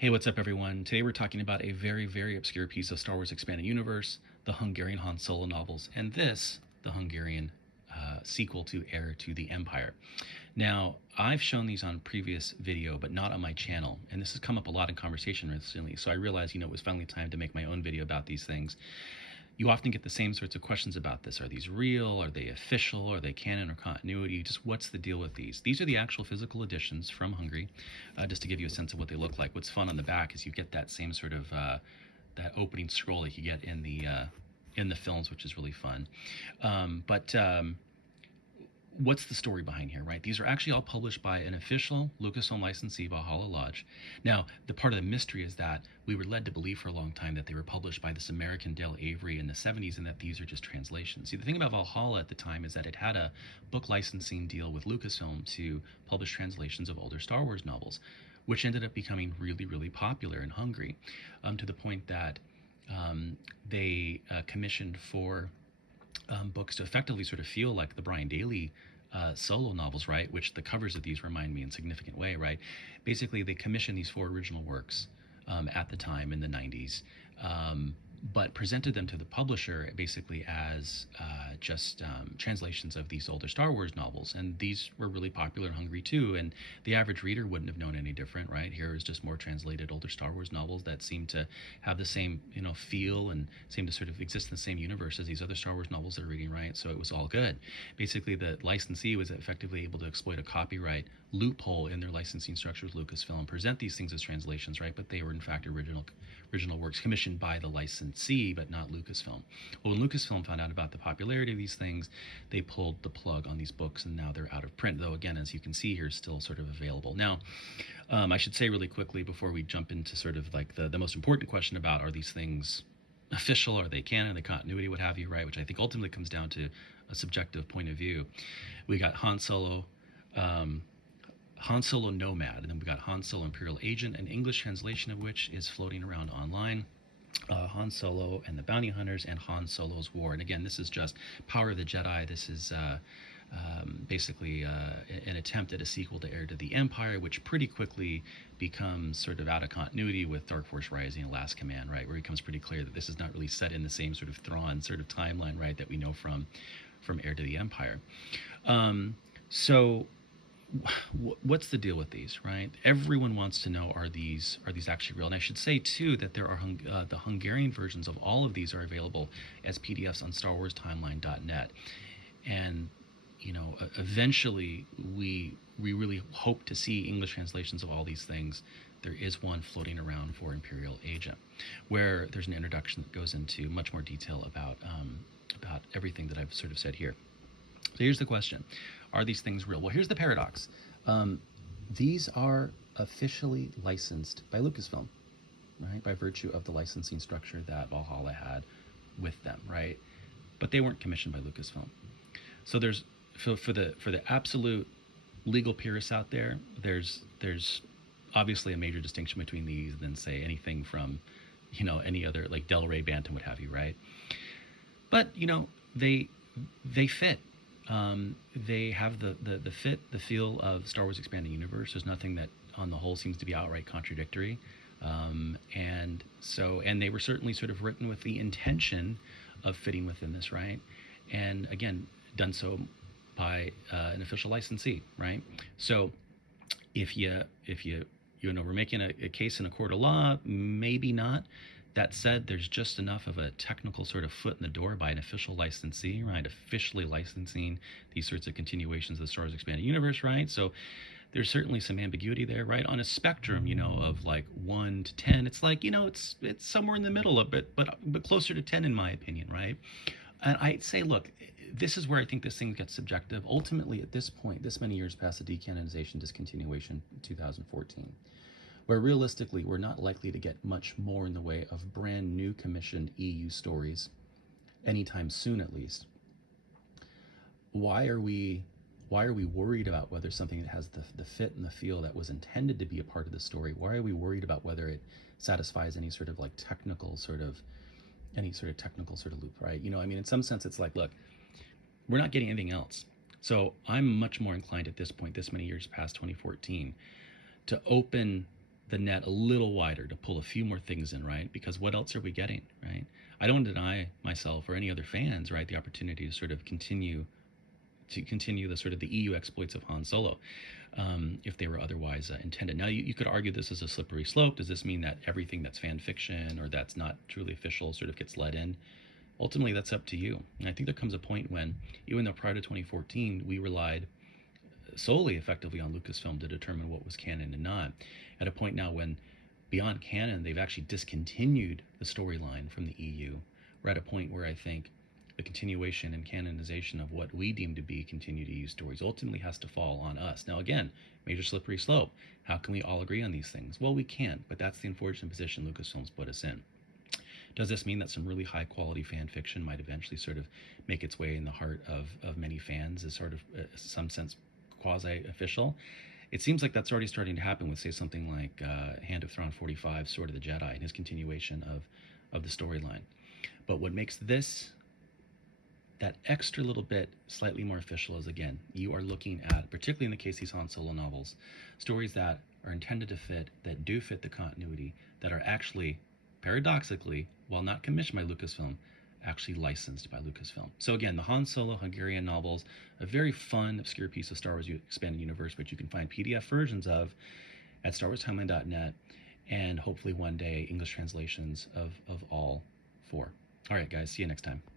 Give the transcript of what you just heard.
Hey, what's up, everyone? Today we're talking about a very, very obscure piece of Star Wars Expanded Universe, the Hungarian Han Solo novels, and this, the Hungarian sequel to Heir to the Empire. Now, I've shown these on previous video, but not on my channel, and this has come up a lot in conversation recently, so I realized, it was finally time to make my own video about these things. You often get the same sorts of questions about this. Are these real? Are they official? Are they canon or continuity? Just what's the deal with these? These are the actual physical editions from Hungary, just to give you a sense of what they look like. What's fun on the back is you get that same sort of that opening scroll that you get in the films, which is really fun. But what's the story behind here, right? These are actually all published by an official Lucasfilm licensee, Valhalla Lodge. Now, the part of the mystery is that we were led to believe for a long time that they were published by this American Dale Avery in the 70s and that these are just translations. See, the thing about Valhalla at the time is that it had a book licensing deal with Lucasfilm to publish translations of older Star Wars novels, which ended up becoming really, really popular in Hungary, to the point that they commissioned for books to effectively sort of feel like the Brian Daley solo novels, right? Which the covers of these remind me in a significant way, right? Basically, they commissioned these four original works at the time in the 90s, but presented them to the publisher basically as just translations of these older Star Wars novels. And these were really popular in Hungary too. And the average reader wouldn't have known any different, right? Here is just more translated older Star Wars novels that seem to have the same, feel and seem to sort of exist in the same universe as these other Star Wars novels they're reading, right? So it was all good. Basically, the licensee was effectively able to exploit a copyright loophole in their licensing structure with Lucasfilm, present these things as translations, right? But they were in fact original works commissioned by the licensee, but not Lucasfilm. Well, when Lucasfilm found out about the popularity of these things, they pulled the plug on these books, and now they're out of print. Though again, as you can see here, still sort of available. Now, I should say really quickly before we jump into sort of like the most important question about are these things official, are they canon, are they continuity, what have you, right? Which I think ultimately comes down to a subjective point of view. We got Han Solo Nomad, and then we got Han Solo Imperial Agent, an English translation of which is floating around online. Han Solo and the Bounty Hunters, and Han Solo's War. And again, this is just Power of the Jedi. This is basically an attempt at a sequel to Heir to the Empire, which pretty quickly becomes sort of out of continuity with Dark Force Rising and Last Command, right? Where it becomes pretty clear that this is not really set in the same sort of Thrawn sort of timeline, right, that we know from Heir to the Empire. So what's the deal with these, right? Everyone wants to know, are these actually real? And I should say too that there are the Hungarian versions of all of these are available as PDFs on StarWarsTimeline.net, and eventually we really hope to see English translations of all these things. There is one floating around for Imperial Agent, where there's an introduction that goes into much more detail about everything that I've sort of said here. So here's the question. Are these things real? Well, here's the paradox. These are officially licensed by Lucasfilm, right? By virtue of the licensing structure that Valhalla had with them, right? But they weren't commissioned by Lucasfilm. So there's for the absolute legal purists out there, there's obviously a major distinction between these than say anything from any other like Del Rey, Bantam, what have you, right? But they fit. They have the fit, the feel of Star Wars Expanding Universe. There's nothing that on the whole seems to be outright contradictory. And they were certainly sort of written with the intention of fitting within this, right? And again, done so by an official licensee, right? So if you we're making a case in a court of law, maybe not. That said, there's just enough of a technical sort of foot in the door by an official licensee, right? Officially licensing these sorts of continuations of the Star Wars Expanded Universe, right? So there's certainly some ambiguity there, right? On a spectrum, of like 1 to 10, it's like, it's somewhere in the middle of it, but closer to 10 in my opinion, right? And I'd say, look, this is where I think this thing gets subjective. Ultimately, at this point, this many years past the decanonization discontinuation in 2014, where realistically we're not likely to get much more in the way of brand new commissioned EU stories anytime soon, at least. Why are we worried about whether something that has the fit and the feel that was intended to be a part of the story, why are we worried about whether it satisfies any sort of like technical sort of loop, right? In some sense it's like, look, we're not getting anything else. So I'm much more inclined at this point, this many years past 2014, to open the net a little wider to pull a few more things in, right? Because what else are we getting, right? I don't deny myself or any other fans, right, the opportunity to sort of continue the sort of the EU exploits of Han Solo, if they were otherwise intended. Now, you could argue this is a slippery slope. Does this mean that everything that's fan fiction or that's not truly official sort of gets let in? Ultimately, that's up to you. And I think there comes a point when, even though prior to 2014, we relied solely effectively on Lucasfilm to determine what was canon and not, at a point now when beyond canon, they've actually discontinued the storyline from the EU. We're at a point where I think the continuation and canonization of what we deem to be continue to use stories ultimately has to fall on us. Now, again, major slippery slope. How can we all agree on these things? Well, we can't, but that's the unfortunate position Lucasfilm's put us in. Does this mean that some really high quality fan fiction might eventually sort of make its way in the heart of many fans as sort of, some sense, quasi-official? It seems like that's already starting to happen with, say, something like Hand of Thrawn 45, Sword of the Jedi, and his continuation of the storyline. But what makes this that extra little bit slightly more official is, again, you are looking at, particularly in the case of these Han Solo novels, stories that are intended to fit, that do fit the continuity, that are actually, paradoxically, while not commissioned by Lucasfilm, actually licensed by Lucasfilm. So again, the Han Solo Hungarian novels, a very fun, obscure piece of Star Wars expanded universe, which you can find PDF versions of at StarWarsTimeline.net, and hopefully one day English translations of all four. All right, guys, see you next time.